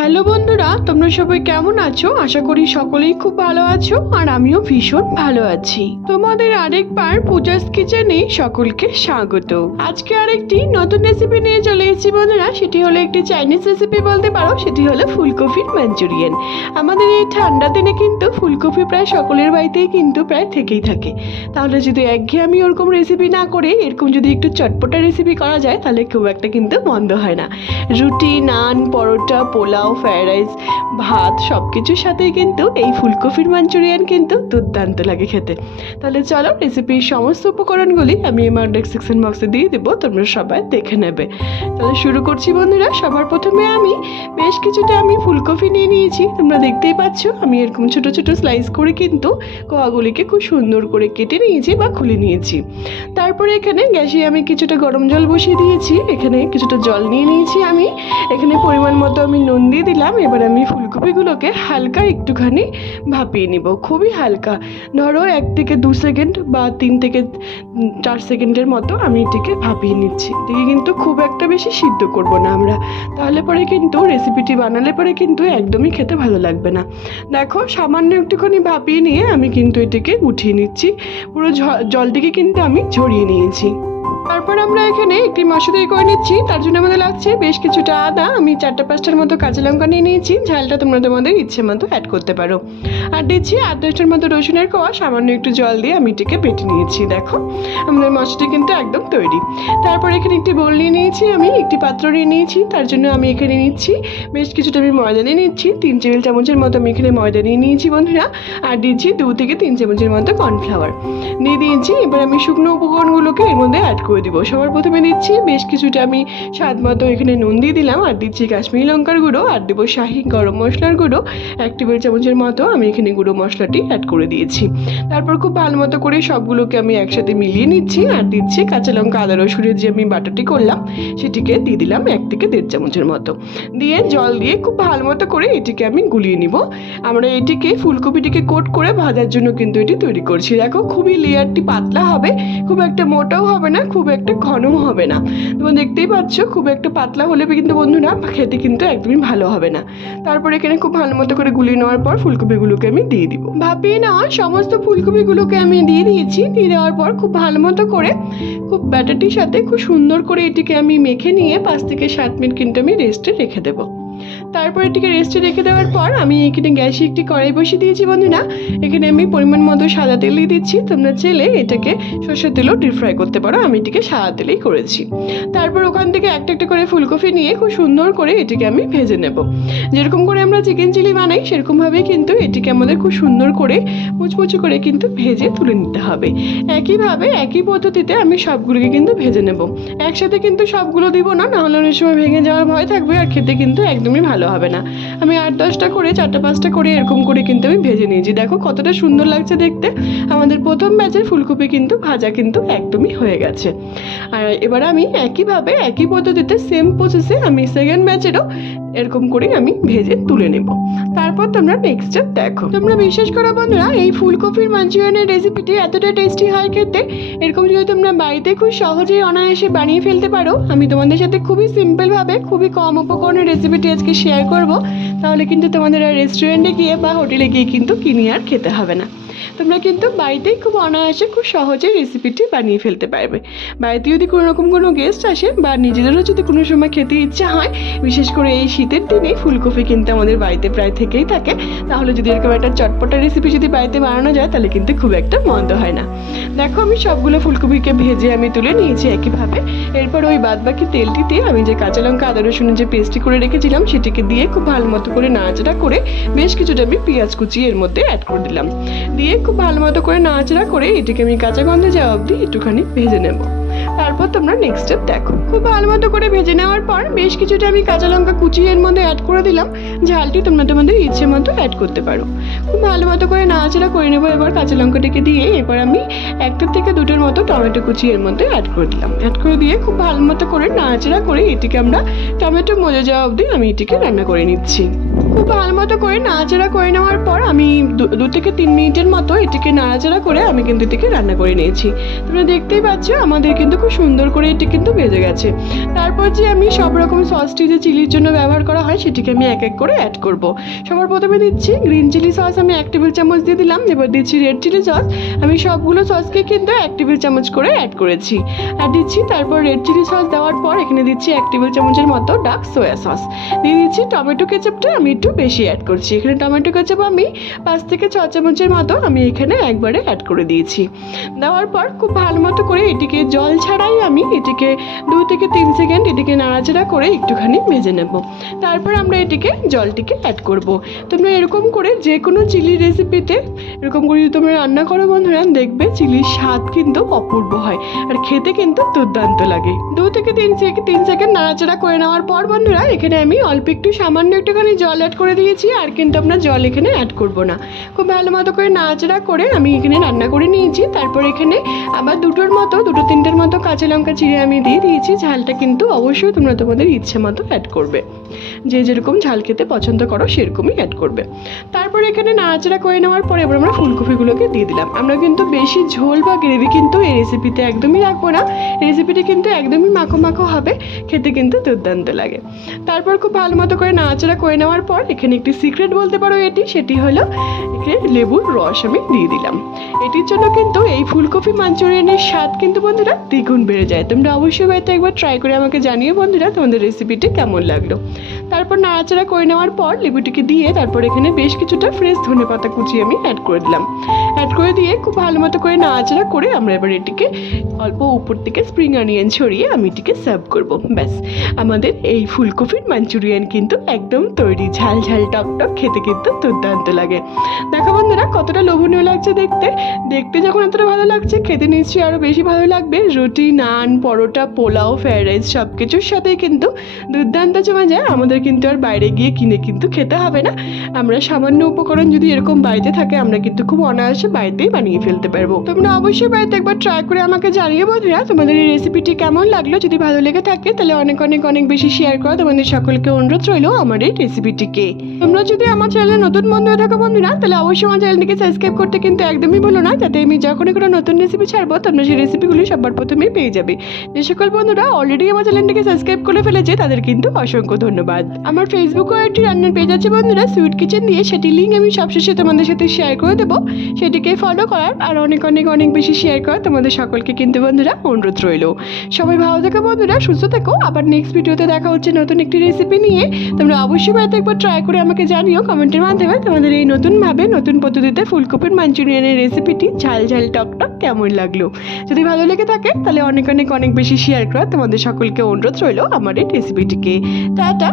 Hello বন্ধুরা, তোমরা সবাই কেমন আছো? আশা করি সকলেই খুব ভালো আছো আর আমিও ভীষণ ভালো আছি। তোমাদের আরেকবার পূজাস কিচেনে সকলকে স্বাগত। আজকে আরেকটি নতুন রেসিপি নিয়ে চলে এসেছি বন্ধুরা। সেটি হলো একটি চাইনিজ রেসিপি বলতে পারো। সেটি হলো ফুলকপির মাঞ্চুরিয়ান। আমাদের এই ঠান্ডা দিনে কিন্তু ফুলকপি প্রায় সকলের বাড়িতেই কিন্তু প্রায় থেকেই থাকে। তাহলে যদি একঘেয়েমি ওরকম রেসিপি না করে এরকম যদি একটু চটপটা রেসিপি করা যায় তাহলে খুব একটা কিন্তু মন্দ হয় না। রুটি, নান, পরোটা, পোলাও, ফ্রাইড রাইস, ভাত সব কিছুর সাথেই কিন্তু এই ফুলকপির মাঞ্চুরিয়ান কিন্তু দুর্দান্ত লাগে খেতে। তাহলে চলো রেসিপির সমস্ত উপকরণগুলি আমি আমার ডেসক্রিপশন বক্সে দিয়ে দেবো, তোমরা সবাই দেখে নেবে। তাহলে শুরু করছি বন্ধুরা। সবার প্রথমে আমি বেশ কিছুটা ফুলকপি নিয়ে নিয়েছি। তোমরা দেখতেই পাচ্ছ আমি এরকম ছোট ছোট স্লাইস করে কিন্তু কোয়াগুলিকে খুব সুন্দর করে কেটে নিয়েছি বা খুলে নিয়েছি। তারপরে এখানে গ্যাসে আমি কিছুটা গরম জল বসিয়ে দিয়েছি। এখানে কিছুটা জল নিয়ে নিয়েছি আমি। এখানে পরিমাণ মতো আমি নুন দিয়ে দিলাম। এবার আমি ফুলকপিগুলোকে হালকা একটুখানি ভাপিয়ে নিব, খুবই হালকা। ধরো 1 থেকে 2 সেকেন্ড বা 3 থেকে 4 সেকেন্ডের মতো আমি এটিকে ভাপিয়ে নিচ্ছি। এটিকে কিন্তু খুব একটা বেশি সিদ্ধ করব না আমরা, তাহলে পরে কিন্তু রেসিপিটি বানালে পরে কিন্তু একদমই খেতে ভালো লাগবে না। দেখো সামান্য একটুখানি ভাপিয়ে নিয়ে আমি কিন্তু এটিকে উঠিয়ে নিচ্ছি। পুরো জলটিকে কিন্তু আমি ঝরিয়ে নিয়েছি। তারপর আমরা এখানে একটি মশলা তৈরি করে নিচ্ছি। তার জন্য আমাদের লাগছে বেশ কিছুটা আদা, আমি 4-5টার মতো কাঁচা লঙ্কা নিয়ে নিয়েছি। ঝালটা তোমরা তোমাদের ইচ্ছে মতো অ্যাড করতে পারো। আর দিচ্ছি 8-10টার মতো রসুনের কোয়া। সামান্য একটু জল দিয়ে আমি এটাকে বেটে নিয়েছি। দেখো আমাদের মশলাটি কিন্তু একদম তৈরি। তারপর এখানে একটি বোল নিয়ে নিয়েছি, আমি একটি পাত্র নিয়ে নিয়েছি। তার জন্য আমি এখানে নিচ্ছি বেশ কিছুটা আমি ময়দা নিয়ে নিচ্ছি। 3 টেবিল চামচের মতো আমি এখানে ময়দা নিয়ে নিয়েছি বন্ধুরা। আর দিচ্ছি 2 থেকে 3 চামচের মতো কর্নফ্লাওয়ার দিয়ে দিয়েছি। এবার আমি শুকনো উপকরণগুলোকে এর মধ্যে অ্যাড করে দিব। সবার প্রথমে দিচ্ছি বেশ কিছুটা আমি স্বাদ মতো এখানে নুন দিয়ে দিলাম। আর দিচ্ছি কাশ্মীরি লঙ্কার গুঁড়ো, আর দেবো শাহি গরম মশলার গুঁড়ো 1 টেবিল চামচের মতো আমি এখানে গুঁড়ো মশলাটি অ্যাড করে দিয়েছি। তারপর খুব ভালো মতো করে সবগুলোকে আমি একসাথে মিলিয়ে নিচ্ছি। আর দিচ্ছি কাঁচা লঙ্কা, আদা, রসুনের যে আমি বাটাটি করলাম সেটিকে দিয়ে দিলাম 1 থেকে 1.5 চামচের মতো। দিয়ে জল দিয়ে খুব ভালো মতো করে এটিকে আমি গুলিয়ে নিব। আমরা এটিকে ফুলকপিটিকে কোট করে ভাজার জন্য কিন্তু এটি তৈরি করছি। দেখো খুবই লেয়ারটি পাতলা হবে, খুব একটা মোটাও হবে না, খুব একটা ঘনও হবে না। তোমরা দেখতেই পাচ্ছ খুব একটা পাতলা হলে কিন্তু বন্ধুরা খেতে কিন্তু একদমই ভালো হবে না। তারপর এখানে খুব ভালো মতো করে গুলিয়ে নেওয়ার পর ফুলকপিগুলোকে আমি দিয়ে দিব। ভাপিয়ে নেওয়া সমস্ত ফুলকপিগুলোকে আমি দিয়ে দিয়েছি। দিয়ে দেওয়ার পর খুব ভালো মতো করে খুব ব্যাটারটির সাথে খুব সুন্দর করে এটিকে আমি মেখে নিয়ে 5 থেকে 7 মিনিট কিন্তু আমি রেস্টে রেখে দেবো। তারপর এটিকে রেস্টে রেখে দেওয়ার পর আমি এখানে গ্যাসে একটি কড়াই বসিয়ে দিয়েছি বন্ধুরা। এখানে আমি পরিমাণ মতো সাদা তেল দিয়ে দিচ্ছি। তোমরা চাইলে এটাকে সরষের তেলও ডিপ ফ্রাই করতে পারো, আমি এটিকে সাদা তেলেই করেছি। তারপর ওখান থেকে একটা একটা করে ফুলকপি নিয়ে খুব সুন্দর করে এটিকে আমি ভেজে নেব। যেরকম করে আমরা চিকেন চিলি বানাই সেরকমভাবেই কিন্তু এটিকে আমাদের খুব সুন্দর করে মুচমুচে করে কিন্তু ভেজে তুলে নিতে হবে। একইভাবে একই পদ্ধতিতে আমি সবগুলোকে কিন্তু ভেজে নেব। একসাথে কিন্তু সবগুলো দিব না, নাহলে অনেক সময় ভেঙে যাওয়ার ভয় থাকবে আর খেতে কিন্তু একদমই ভালো হবে না। আমি 8-10টা করে 4-5টা করে এরকম করে কিন্তু আমি ভেজে নিয়েছি। দেখো কতটা সুন্দর লাগছে দেখতে। আমাদের প্রথম ব্যাচের ফুলকপি কিন্তু ভাজা কিন্তু একদমই হয়ে গেছে। আর এবার আমি একইভাবে একই পদ্ধতিতে সেম প্রসেসে আমি সেকেন্ড ব্যাচেরও এরকম করে আমি ভেজে তুলে নেব। তারপর তোমরা নেক্সট স্টেপ দেখো। তোমরা বিশ্বাস করো বন্ধুরা, এই ফুলকপির মাঞ্চুরিয়ানের রেসিপিটি এতটা টেস্টি হয় খেতে। এরকম যদি তোমরা বাড়িতে খুব সহজেই অনায়াসে বানিয়ে ফেলতে পারো। আমি তোমাদের সাথে খুবই সিম্পলভাবে খুবই কম উপকরণের রেসিপিটি আজকে শেয়ার করব। তাহলে কিন্তু তোমাদের আর রেস্টুরেন্টে গিয়ে বা হোটেলে গিয়ে কিন্তু কিনে আর খেতে হবে না। তোমরা কিন্তু বাড়িতেই খুব অনায়াসে খুব সহজেই রেসিপিটি বানিয়ে ফেলতে পারবে। বাড়িতে যদি কোনো রকম কোনো গেস্ট আসে বা নিজেদেরও যদি কোনো সময় খেতে ইচ্ছা হয়, বিশেষ করে এই শীতের দিনে ফুলকপি কিন্তু আমাদের বাড়িতে প্রায় থেকেই থাকে, তাহলে যদি এরকম একটা চটপটা রেসিপি যদি বাড়িতে বানানো যায় তাহলে কিন্তু খুব একটা মন্দ হয় না। দেখো আমি সবগুলো ফুলকপিকে ভেজে আমি তুলে নিয়েছি একইভাবে। এরপর ওই বাদবাকি তেলটিতে আমি যে কাঁচা লঙ্কা, আদা, রসুনের যে পেস্টটি করে রেখেছিলাম সেটিকে দিয়ে খুব ভালো মতো করে নাড়াচাড়া করে বেশ কিছুটা আমি পেঁয়াজ কুচি এর মধ্যে অ্যাড করে দিলাম। দিয়ে খুব ভালো মতো করে নাড়াচাড়া করে এটিকে আমি কাঁচা গন্ধে যাওয়া অবধি একটুখানি ভেজে নেব। তারপর তোমরা নেক্সট স্টেপ দেখো। খুব ভালো মতো করে ভেজে নেওয়ার পর বেশ কিছুটা আমি কাঁচা লঙ্কা কুচি এর মধ্যে অ্যাড করে দিলাম। ঝালটি তোমরা তোমাদের ইচ্ছে মতো অ্যাড করতে পারো। খুব ভালো মতো করে নাড়াচাড়া করে নেবো। এবার কাঁচা লঙ্কাটাকে দিয়ে এবার আমি 1 থেকে 2টোর মতো টমেটো কুচি এর মধ্যে অ্যাড করে দিলাম। অ্যাড করে দিয়ে খুব ভালো মতো করে নাড়াচাড়া করে এটিকে আমরা টমেটো মজে যাওয়া অবধি আমি এটিকে রান্না করে নিচ্ছি। খুব ভালো মতো করে নাড়াচাড়া করে নেওয়ার পর আমি 2 থেকে 3 মিনিটের মতো এটিকে নাড়াচাড়া করে আমি কিন্তু এটিকে রান্না করে নিয়েছি। তোমরা দেখতেই পাচ্ছ আমাদের কিন্তু খুব সুন্দর করে এটি কিন্তু ভেজে গেছে। তারপর যে আমি সব রকম সসটি যে চিলির জন্য ব্যবহার করা হয় সেটিকে আমি এক এক করে অ্যাড করব। সবার প্রথমে দিচ্ছি গ্রিন চিলি সস, আমি 1 টেবিল চামচ দিয়ে দিলাম। এবার দিচ্ছি রেড চিলি সস, আমি সবগুলো সসকে কিন্তু 1 টেবিল চামচ করে অ্যাড করেছি। আর দিচ্ছি তারপর রেড চিলি সস দেওয়ার পর এখানে দিচ্ছি 1 টেবিল চামচের মতো ডার্ক সোয়া সস। দিয়ে দিচ্ছি টমেটো কেচাপটা আমি একটু বেশি অ্যাড করছি। এখানে টমেটো কেচাপ আমি 5 থেকে 6 চামচের মতো আমি এখানে একবারে অ্যাড করে দিয়েছি। দেওয়ার পর খুব ভালো মতো করে এটিকে জল ছাড়াই আমি এটিকে 2 থেকে 3 সেকেন্ড এটিকে নাড়াচাড়া করে একটুখানি ভেজে নেব। তারপর আমরা এটিকে জলটিকে অ্যাড করব। তোমরা এরকম করে যে কোনো চিলি রেসিপিতে এরকম করে যদি তোমরা রান্না করো বন্ধুরা, দেখবে চিলির স্বাদ কিন্তু অপূর্ব হয় আর খেতে কিন্তু দুর্দান্ত লাগে। 2 থেকে 3 সেকেন্ড নাড়াচাড়া করে নেওয়ার পর বন্ধুরা এখানে আমি অল্প একটু সামান্য একটুখানি জল অ্যাড করে দিয়েছি। আর কিন্তু আমরা জল এখানে অ্যাড করব না। খুব ভালো মতো করে নাড়াচাড়া করে আমি এখানে রান্না করে নিয়েছি। তারপর এখানে আবার 2-3টের মতো কাঁচা লঙ্কা চিড়ে আমি দিয়ে দিয়েছি। ঝালটা কিন্তু অবশ্যই তোমরা তোমাদের ইচ্ছে মতো অ্যাড করবে, যে যেরকম ঝাল খেতে পছন্দ করো সেরকমই অ্যাড করবে। তারপর এখানে নাড়াচাড়া করে নেওয়ার পরে এবার আমরা ফুলকপিগুলোকে দিয়ে দিলাম। আমরা কিন্তু বেশি ঝোল বা গ্রেভি কিন্তু এই রেসিপিতে একদমই রাখবো না। এই রেসিপিটি কিন্তু একদমই মাখো মাখো হবে, খেতে কিন্তু দুর্দান্ত লাগে। তারপর খুব ভালো মতো করে নাড়াচাড়া করে নেওয়ার পর এখানে একটি সিক্রেট বলতে পারো সেটি হলো এখানে লেবুর রস আমি দিয়ে দিলাম। এটির জন্য কিন্তু এই ফুলকপি মাঞ্চুরিয়ানের স্বাদ কিন্তু বন্ধুরা দ্বিগুণ বেড়ে যায়। তোমরা অবশ্যই বাড়িতে একবার ট্রাই করে আমাকে জানিও বন্ধুরা তোমাদের রেসিপিটি কেমন লাগলো। তারপর নাড়াচাড়া করে নেওয়ার পর লেবুটিকে দিয়ে তারপর এখানে বেশ কিছুটা ফ্রেশ ধনেপাতা কুচি আমি অ্যাড করে দিলাম। অ্যাড করে দিয়ে খুব ভালো মতো করে নাড়াচাড়া করে আমরা এবার এটিকে অল্প উপর থেকে স্প্রিং অনিয়ন ছড়িয়ে আমি এটিকে সার্ভ করব। ব্যাস, আমাদের এই ফুলকপির মাঞ্চুরিয়ান কিন্তু একদম তৈরি। ঝাল ঝাল টক টক, খেতে কিন্তু দুর্দান্ত লাগে। দেখো বন্ধুরা কতটা লোভনীয় লাগছে দেখতে। দেখতে যখন এতটা ভালো লাগছে, খেতে নিশ্চয়ই আরও বেশি ভালো লাগবে। রুটি, নান, পরোটা, পোলাও, ফ্রাইড রাইস সব কিছুর সাথেই কিন্তু দুর্দান্ত জমা যায়। আমাদের কিন্তু আর বাইরে গিয়ে কিনে কিন্তু খেতে হবে না। আমরা সামান্য উপকরণ যদি এরকম বাড়িতে থাকে আমরা কিন্তু খুব অনায়াসে বাড়িতেই বানিয়ে ফেলতে পারবো। তোমরা অবশ্যই বাড়িতে একবার ট্রাই করে আমাকে জানিয়ে বন্ধুরা তোমাদের এই রেসিপিটি কেমন লাগলো। যদি ভালো লেগে থাকে তাহলে অনেক বেশি শেয়ার করো। তোমাদের সকলকে অনুরোধ রইল আমার এই রেসিপিটিকে। তোমরা যদি আমার চ্যানেলে নতুন বন্ধু হয়ে থাকো বন্ধুরা তাহলে অবশ্যই আমার চ্যানেলটিকে সাবস্ক্রাইব করতে কিন্তু একদমই ভুলো না, যাতে আমি যখনই কোনো নতুন রেসিপি ছাড়বো তোমরা সেই রেসিপিগুলি সবার প্রথমেই পেয়ে যাবে। যে সকল বন্ধুরা অলরেডি আমার চ্যানেলটিকে সাবস্ক্রাইব করে ফেলেছে তাদের কিন্তু অসংখ্য ধন্যবাদ। আমার ফেসবুকে একটি রান্নার পেজ আছে বন্ধুরা, সুইট কিচেন দিয়ে, সেটি লিঙ্ক আমি সবশেষে তোমাদের সাথে শেয়ার করে দেবো। সেটিকে ফলো করার আর অনেক বেশি শেয়ার করার তোমাদের সকলকে কিন্তু বন্ধুরা অনুরোধ রইল। সবাই ভালো থেকো বন্ধুরা, সুস্থ থেকো। আবার নেক্সট ভিডিওতে দেখা হচ্ছে নতুন একটি রেসিপি নিয়ে। তোমরা অবশ্যই বাড়িতে একবার ট্রাই করে আমাকে জানিও কমেন্টের মাধ্যমে তোমাদের এই নতুন পদ্ধতিতে ফুলকপির মাঞ্চুরিয়ানের রেসিপিটি ঝাল ঝাল টক টক কেমন লাগলো। যদি ভালো লেগে থাকে তাহলে অনেক বেশি শেয়ার করা তোমাদের সকলকে অনুরোধ রইল আমার এই রেসিপিটিকে। টাটা।